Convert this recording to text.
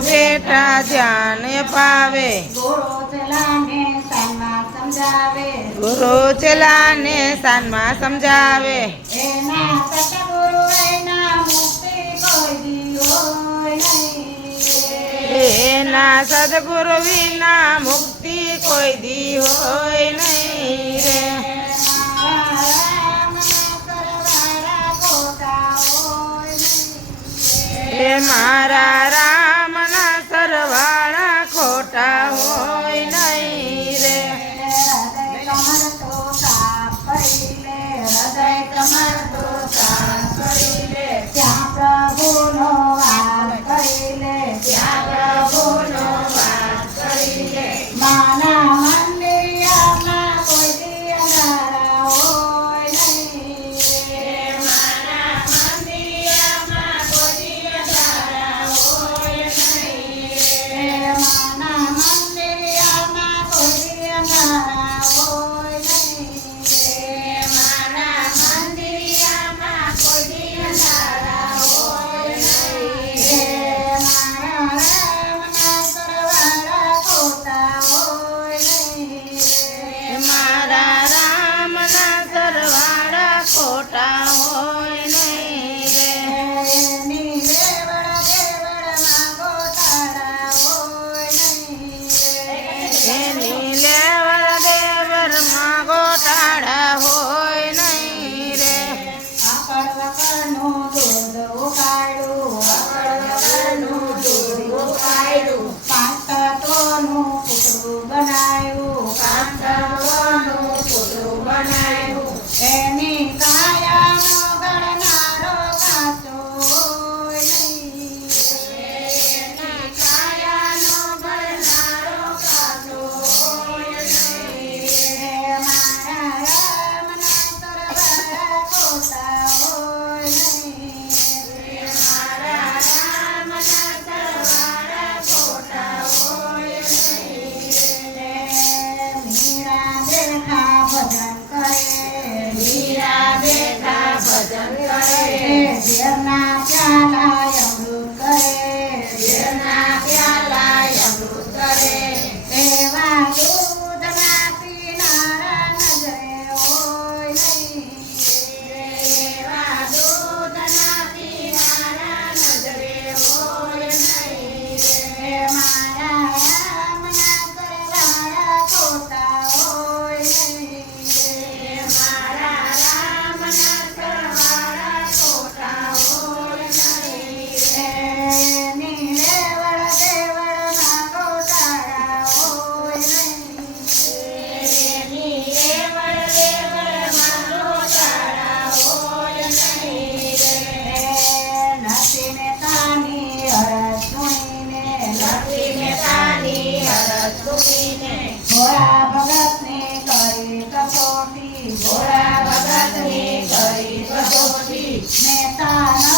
બેટા ધ્યાન પાવે ગુરુ ચલાને સાનમાં સમજાવે. એના સદગુરુ વિના મુક્તિ કોઈ દી હોય. भोला भगत ने करी कसोटी भोला भगत ने करी कसौटी मैं ताना